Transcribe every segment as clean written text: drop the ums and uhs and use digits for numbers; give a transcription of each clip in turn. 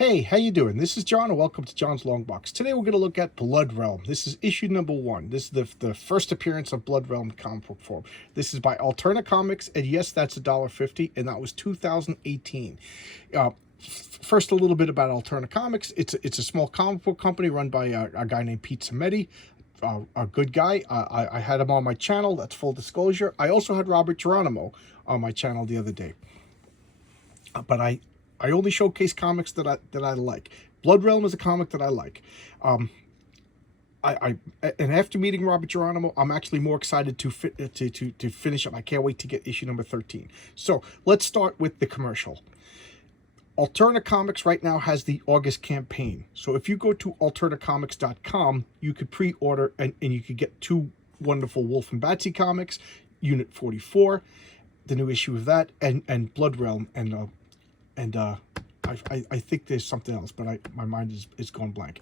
Hey, how you doing? This is John, and welcome to John's Long Box. Today we're going to look at Blood Realm. This is issue number 1. This is the first appearance of Blood Realm comic book form. This is by Alterna Comics, and yes, that's $1.50, and that was 2018. First, a little bit about Alterna Comics. It's a small comic book company run by a guy named Pete Samedi. A good guy. I had him on my channel. That's full disclosure. I also had Robert Geronimo on my channel the other day. But I only showcase comics that I like. Blood Realm is a comic that I like. And after meeting Robert Geronimo, I'm actually more excited to finish up. I can't wait to get issue number 13. So let's start with the commercial. Alterna Comics right now has the August campaign. So if you go to alternacomics.com, you could pre-order and you could get 2 wonderful Wolf and Batsy comics, Unit 44, the new issue of that, and Blood Realm, and I think there's something else, but my mind is gone blank.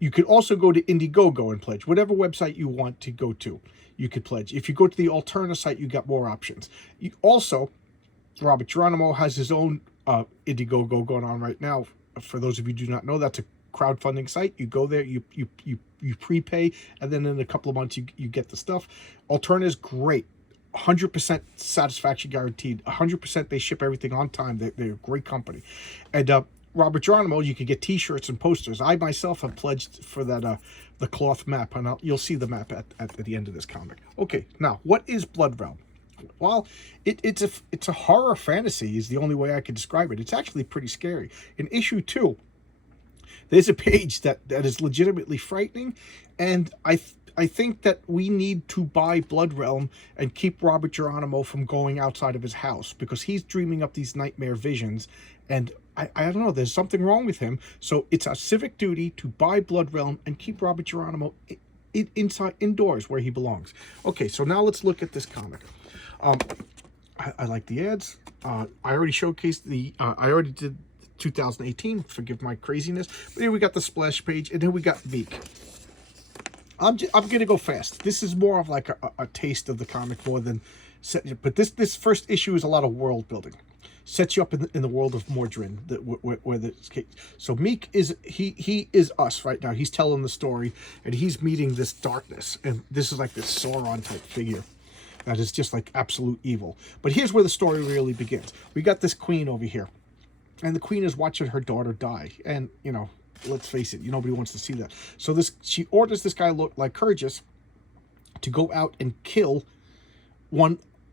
You could also go to Indiegogo and pledge. Whatever website you want to go to, you could pledge. If you go to the Alterna site, you got more options. Robert Geronimo has his own Indiegogo going on right now. For those of you who do not know, that's a crowdfunding site. You go there, you prepay, and then in a couple of months you get the stuff. Alterna is great. 100% satisfaction guaranteed. 100% they ship everything on time. They're a great company. And Robert Geronimo, you could get t-shirts and posters. I myself have pledged for that the cloth map, and you'll see the map at the end of this comic. Okay, now what is Blood Realm? Well, it's a horror fantasy is the only way I could describe it. It's actually pretty scary. In issue 2, there's a page that is legitimately frightening, and I think that we need to buy Blood Realm and keep Robert Geronimo from going outside of his house, because he's dreaming up these nightmare visions, and I don't know, there's something wrong with him. So it's a civic duty to buy Blood Realm and keep Robert Geronimo indoors where he belongs. Okay, so now let's look at this comic. I like the ads. I already showcased I already did 2018, forgive my craziness, but here we got the splash page, and then we got Meek. I'm gonna go fast. This is more of like a taste of the comic more than but this first issue is a lot of world building. Sets you up in the world of Mordrin, so Meek is he is us right now. He's telling the story, and he's meeting this darkness, and this is like this Sauron type figure that is just like absolute evil. But here's where the story really begins. We got this queen over here, and the queen is watching her daughter die, and you know, let's face it, nobody wants to see that. So she orders this guy Lycurgus to go out and kill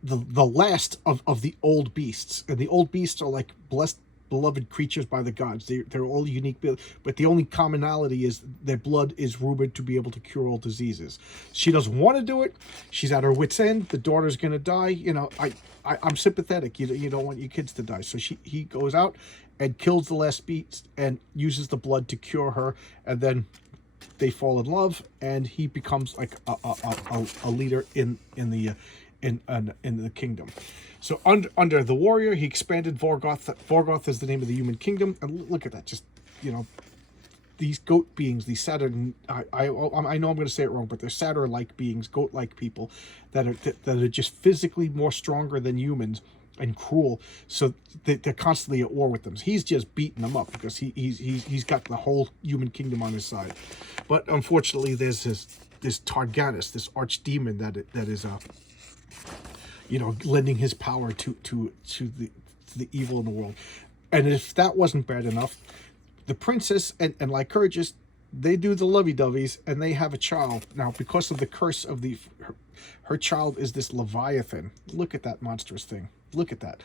the last of the old beasts. And the old beasts are like blessed, beloved creatures by the gods. They're all unique, but the only commonality is their blood is rumored to be able to cure all diseases. She doesn't want to do it. She's at her wit's end. The daughter's gonna die. I'm sympathetic. You don't want your kids to die. So he goes out and kills the last beast and uses the blood to cure her, and then they fall in love, and he becomes like a leader in the kingdom. So under the warrior, he expanded Vorgoth. Vorgoth is the name of the human kingdom, and look at that. Just these goat beings, these Saturn. I know I'm going to say it wrong, but they're Saturn-like beings, goat-like people that are just physically more stronger than humans and cruel. So they're constantly at war with them. He's just beating them up because he's got the whole human kingdom on his side. But unfortunately, there's this Targanis, this archdemon that is lending his power to the evil in the world. And if that wasn't bad enough, the princess and Lycurgus, they do the lovey-doveys, and they have a child. Now, because of the curse of her child is this Leviathan. Look at that monstrous thing. Look at that.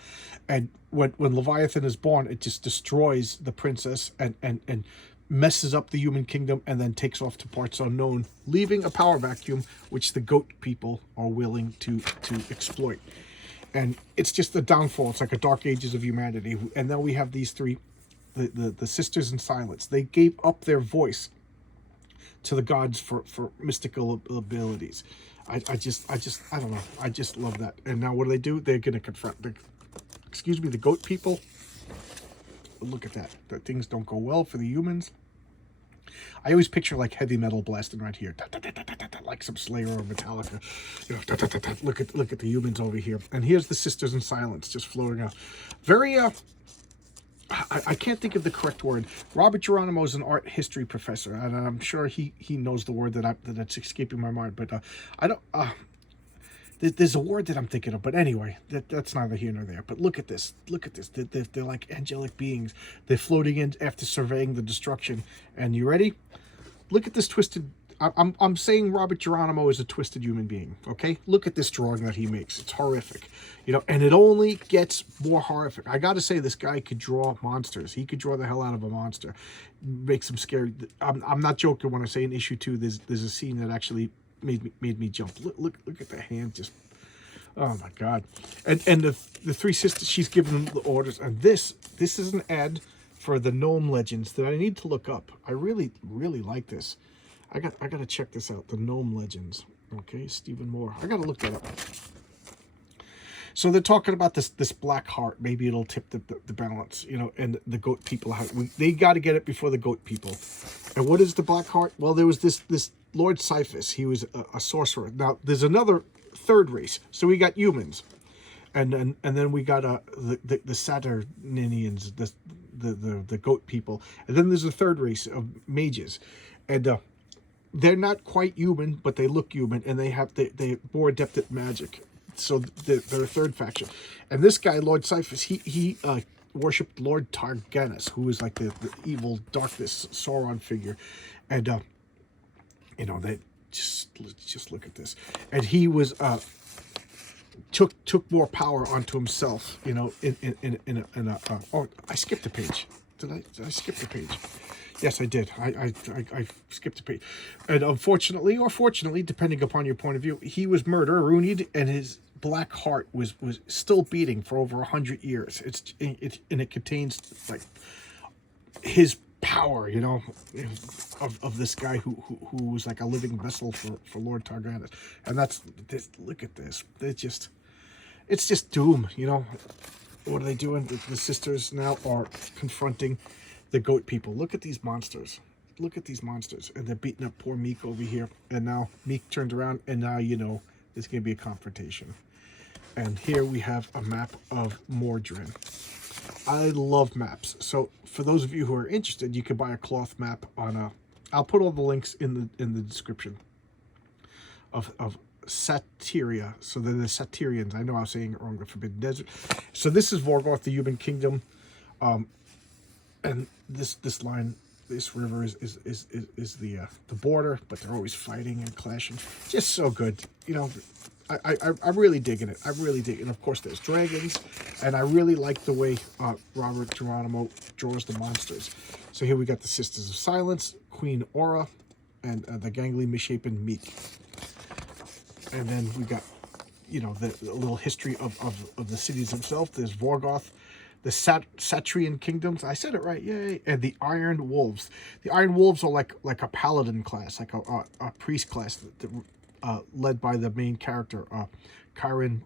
And when Leviathan is born, it just destroys the princess and messes up the human kingdom, and then takes off to parts unknown, leaving a power vacuum which the goat people are willing to exploit. And it's just the downfall. It's like a dark ages of humanity. And then we have these three, the Sisters in Silence. They gave up their voice to the gods for mystical abilities. I don't know. I just love that. And now what do? They're going to confront the goat people. Look at that. That things don't go well for the humans. I always picture like heavy metal blasting right here, like some Slayer or Metallica. Look at the humans over here, and here's the Sisters in Silence just floating out. Very I can't think of the correct word. Robert Geronimo is an art history professor, and I'm sure he knows the word that's escaping my mind. But I don't. There's a word that I'm thinking of, but anyway, that's neither here nor there. But look at this. Look at this. They're like angelic beings. They're floating in after surveying the destruction. And you ready? Look at this twisted. I'm saying Robert Geronimo is a twisted human being. Okay, look at this drawing that he makes. It's horrific, you know, and it only gets more horrific. I got to say, this guy could draw monsters. He could draw the hell out of a monster, makes him scary. I'm not joking when I say in issue 2, there's a scene that actually made me jump. Look at the hand, just, oh my god. And the three sisters, she's giving them the orders, and this is an ad for the Gnome Legends that I need to look up. I really like this. I gotta check this out, the Gnome Legends. Okay, Stephen Moore. I gotta look that up. So they're talking about this black heart. Maybe it'll tip the balance, you know, and the goat people. They got to get it before the goat people. And what is the black heart? Well, there was this Lord Cyphus. He was a sorcerer. Now there's another third race. So we got humans, and then we got the Saturninians, the goat people, and then there's a third race of mages, and they're not quite human, but they look human, and they're more adept at magic. So they're a third faction. And this guy, Lord Cyphus, he worshipped Lord Targanis, who is like the evil darkness Sauron figure. And you know, they just look at this. And he was took more power onto himself, you know, in a oh, I skipped a page. Did I skip the page? Yes, I did. I skipped a page. And unfortunately, or fortunately, depending upon your point of view, he was murdered, ruined, and his black heart was still beating for over 100 years. And it contains like his power, you know, of this guy who was like a living vessel for Lord Targanis. And that's this. Look at this. It's just doom, you know. What are they doing? The sisters now are confronting the goat people. Look at these monsters. Look at these monsters. And they're beating up poor Meek over here. And now Meek turned around, and now, you know, there's going to be a confrontation. And here we have a map of Mordrin. I love maps. So for those of you who are interested, you can buy a cloth map on I'll put all the links in the description of Satyria. So they're the Satyrians. I know I was saying it wrong, the Forbidden Desert. So this is Vorgoth, the human kingdom. And this line, this river is the border, but they're always fighting and clashing. Just so good, you know. I'm really digging it. I'm really digging. And of course, there's dragons, and I really like the way Robert Geronimo draws the monsters. So here we got the Sisters of Silence, Queen Aura, and the gangly misshapen Meek. And then we got, you know, the little history of the cities themselves. There's Vorgoth, the Satrian kingdoms. I said it right, yay! And the Iron Wolves. The Iron Wolves are like a paladin class, like a priest class, led by the main character, Chiron.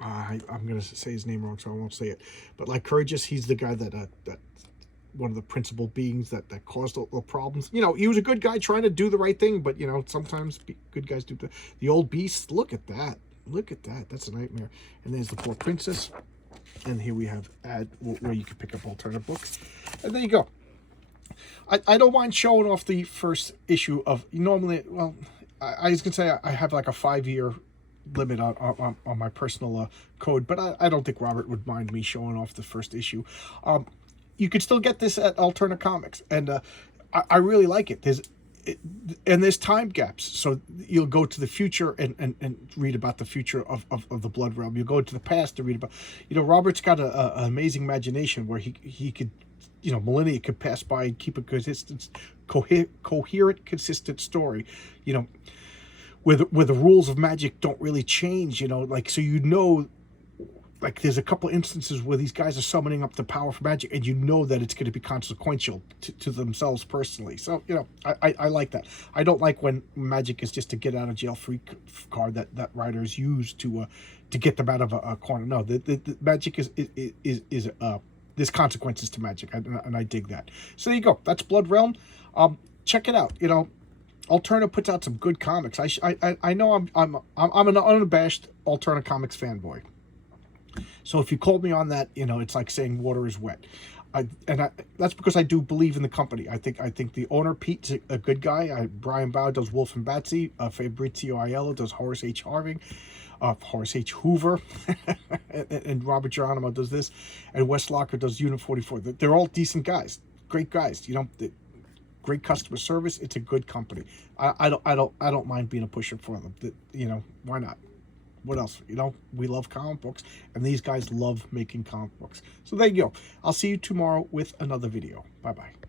I'm gonna say his name wrong, so I won't say it. But like Lycurgus, he's the guy that one of the principal beings that caused all the problems. You know, he was a good guy trying to do the right thing, but you know, sometimes good guys do the old beast. Look at that. Look at that. That's a nightmare. And there's the poor princess. And here we have where you can pick up alternative books. And there you go. I don't mind showing off the first issue of, normally, well, I was going to say I have like a 5-year limit on my personal code, but I don't think Robert would mind me showing off the first issue. You could still get this at Alterna Comics, and I really like it. There's time gaps, so you'll go to the future and read about the future of the Blood Realm. You'll go to the past to read about, you know, Robert's got an amazing imagination where he could, you know, millennia could pass by and keep a coherent, consistent story, you know, where the rules of magic don't really change, you know, like, so you know, like there's a couple instances where these guys are summoning up the power for magic, and you know that it's going to be consequential to themselves personally. So, you know, I like that. I don't like when magic is just a get out of jail free card that writers use to get them out of a corner. No, the magic is there's consequences to magic, and I dig that. So there you go. That's Blood Realm. Check it out. You know, Alterna puts out some good comics. I know I'm an unabashed Alterna Comics fanboy. So if you called me on that, you know, it's like saying water is wet. That's because I do believe in the company. I think the owner Pete's a good guy. Brian Bauer does Wolf and Batsy. Fabrizio Aiello does Horace H. Harving. Horace H. Hoover, and Robert Geronimo does this, and Wes Locker does Unit 44. They're all decent guys, great guys. Great customer service. It's a good company. I don't mind being a pusher for them. Why not? What else? We love comic books, and these guys love making comic books. So there you go. I'll see you tomorrow with another video. Bye bye.